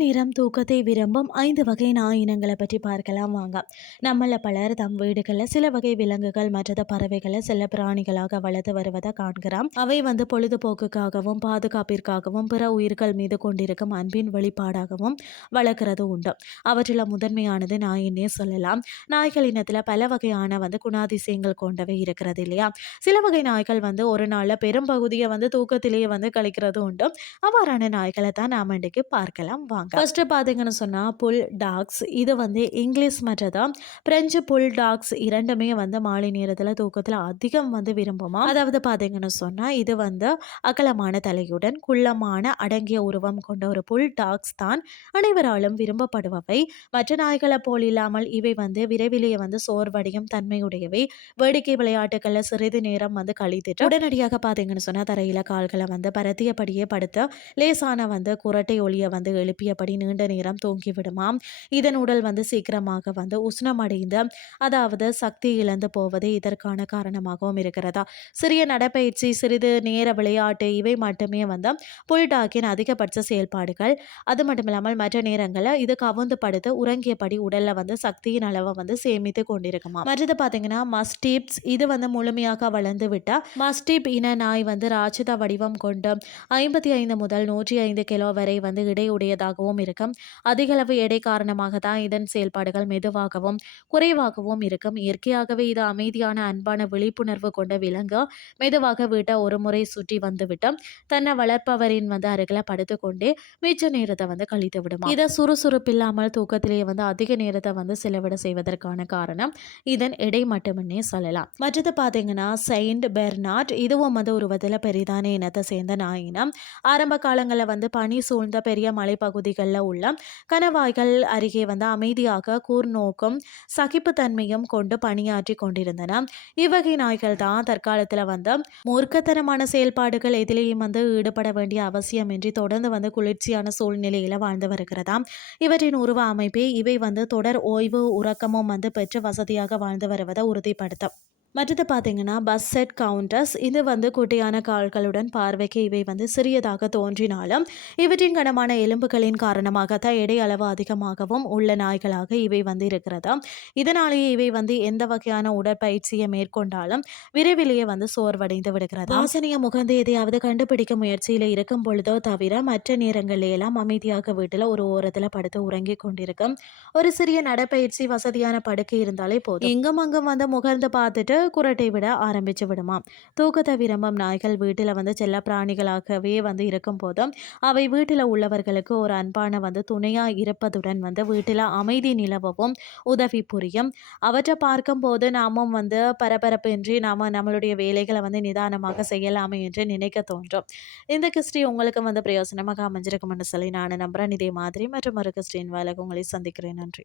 தூக்கத்தை விரும்பும் ஐந்து வகை நாய் இனங்களை பற்றி பார்க்கலாம் வாங்க. நம்மள பலர் தம் வீடுகளில் சில வகை விலங்குகள் மற்றது பறவைகளை செல்ல பிராணிகளாக வளர்த்து வருவதை காண்கிறோம். அவை வந்து பொழுதுபோக்குக்காகவும் பாதுகாப்பிற்காகவும் பிற உயிர்கள் மீது கொண்டிருக்கும் அன்பின் வெளிப்பாடாகவும் வளர்க்கிறது உண்டு. அவற்றில் முதன்மையானது நாயின்னே சொல்லலாம். நாய்கள் இனத்தில் பல வகையான வந்து குணாதிசயங்கள் கொண்டவை இருக்கிறது இல்லையா? சில வகை நாய்கள் வந்து ஒரு நாளில் பெரும்பகுதியை வந்து தூக்கத்திலேயே வந்து கழிக்கிறது உண்டு. அவ்வாறான நாய்களை தான் நாம் இன்றைக்கு பார்க்கலாம் வாங்க. ஃபர்ஸ்ட் பார்த்தீங்கன்னு சொன்னால் புல் டாக்ஸ் இது வந்து இங்கிலீஷ் மற்றதான் பிரெஞ்சு புல் டாக்ஸ் இரண்டுமே வந்து மாலை நேரத்தில் தூக்கத்தில் அதிகம் வந்து விரும்புமா? அதாவது பார்த்தீங்கன்னு சொன்னால் இது வந்து அகலமான தலையுடன் குள்ளமான அடங்கிய உருவம் கொண்ட ஒரு புல் டாக்ஸ் தான் அனைவராலும் விரும்பப்படுபவை. மற்ற நாய்களை போல் இல்லாமல் இவை வந்து விரைவிலேயே வந்து சோர்வடையும் தன்மையுடையவை. வேடிக்கை விளையாட்டுகளில் சிறிது நேரம் வந்து கழித்துட்டு உடனடியாக பார்த்தீங்கன்னு சொன்னால் தரையில் கால்களை வந்து பரத்தியபடியே படுத்த லேசான வந்து குரட்டை ஒளியை வந்து எழுப்பிய எழுப்பியபடி நீண்ட நேரம் தூங்கிவிடுமாம். இதன் உடல் வந்து சீக்கிரமாக வந்து உஷ்ணமடைந்து அதாவது சக்தி இழந்து போவது இதற்கான காரணமாகவும் இருக்கிறதா? சிறிய நடைப்பயிற்சி சிறிது நேர விளையாட்டு இவை மட்டுமே வந்து புல்டாக்கின் அதிகபட்ச செயல்பாடுகள். அது மட்டும் இல்லாமல் மற்ற நேரங்களில் இது கவுந்து படுத்து உறங்கியபடி உடல்ல வந்து சக்தியின் அளவை வந்து சேமித்து கொண்டிருக்குமா மற்றது பார்த்தீங்கன்னா மஸ்டீப்ஸ் இது வந்து முழுமையாக வளர்ந்து விட்டால் மஸ்டீப் இன நாய் வந்து ராட்சத வடிவம் கொண்டு ஐம்பத்தி ஐந்து முதல் நூற்றி ஐந்து கிலோ வரை வந்து இடையுடையதாகவும் இருக்கும். அதிகளவு எடை காரணமாக தான் இதன் செயல்பாடுகள் மெதுவாகவும் குறைவாகவும் இருக்கும். இயற்கையாகவே இது அமைதியான அன்பான விழிப்புணர்வு கொண்ட விலங்கு மெதுவாக வீட்டை ஒரு முறை சுற்றி வந்துவிட்டு தன்னை வளர்ப்பவரின் வந்து அருகில் படுத்துக்கொண்டே மிச்ச நேரத்தை வந்து கழித்து விடும்? இதை சுறுசுறுப்பில்லாமல் தூக்கத்திலேயே வந்து அதிக நேரத்தை வந்து செலவிட செய்வதற்கான காரணம் இதன் எடை மட்டுமே சொல்லலாம். மற்றது பார்த்தீங்கன்னா செயின்ட் பெர்னாட் இதுவும் வந்து உருவத்தில் பெரிதான இனத்தை சேர்ந்த நாயினம். ஆரம்ப காலங்களில் வந்து பனி சூழ்ந்த பெரிய பகுதிகளில் உள்ள கணவாய்கள் அருகே வந்து அமைதியாக கூர்நோக்கும் சகிப்புத்தன்மையும் கொண்டு பணியாற்றி கொண்டிருந்தன. இவ்வகை நாய்கள் தான் தற்காலத்தில் வந்து மூர்க்கத்தனமான செயல்பாடுகள் எதிலேயும் வந்து ஈடுபட வேண்டிய அவசியமின்றி தொடர்ந்து வந்து குளிர்ச்சியான சூழ்நிலையில் வாழ்ந்து வருகிறதாம். இவற்றின் உருவ அமைப்பே இவை வந்து தொடர் ஓய்வு உறக்கமும் வந்து பெற்று வசதியாக வாழ்ந்து வருவதை உறுதிப்படுத்தும். மற்றது பார்த்தீங்கன்னா பஸ் செட் கவுண்டர்ஸ் இது வந்து குட்டியான கால்களுடன் பார்வைக்கு இவை வந்து சிறியதாக தோன்றினாலும் இவற்றின் கனமான எலும்புகளின் காரணமாக தான் எடை அளவு அதிகமாகவும் உள்ள நாய்களாக இவை வந்து இருக்கிறதா. இதனாலேயே இவை வந்து எந்த வகையான உடற்பயிற்சியை மேற்கொண்டாலும் விரைவிலேயே வந்து சோர்வடைந்து விடுகிறது. வாசனைய முகந்து எதையாவது கண்டுபிடிக்க முயற்சியில் இருக்கும் பொழுதோ தவிர மற்ற நேரங்களில் எல்லாம் அமைதியாக வீட்டில் ஒரு ஓரத்தில் படுத்து உறங்கி கொண்டிருக்கும் ஒரு சிறிய நடைப்பயிற்சி வசதியான படுக்கை இருந்தாலே போதும். எங்கும் அங்கும் வந்து முகர்ந்து பார்த்துட்டு குரட்டை விட ஆரம்பித்து விடுமாம். தூக்கத்தை விரும்பும் நாய்கள் வீட்டில் வந்து செல்ல பிராணிகளாகவே வந்து இருக்கும் போதும் அவை வீட்டில் உள்ளவர்களுக்கு ஒரு அன்பான வந்து துணையாக இருப்பதுடன் வந்து வீட்டில் அமைதி நிலவவும் உதவி புரியும். அவற்றை பார்க்கும் போது நாமும் வந்து பரபரப்பின்றி நாம் நம்மளுடைய வேலைகளை வந்து நிதானமாக செய்யலாமே என்று நினைக்க தோன்றும். இந்த கிறிஸ்டி உங்களுக்கு வந்து பிரயோசனமாக அமைஞ்சிருக்கும்னு சொல்லி நான் நம்புகிறேன் இதே மாதிரி மற்றும் ஒரு கிறிஸ்டின் வேலைக்கு உங்களை சந்திக்கிறேன். நன்றி.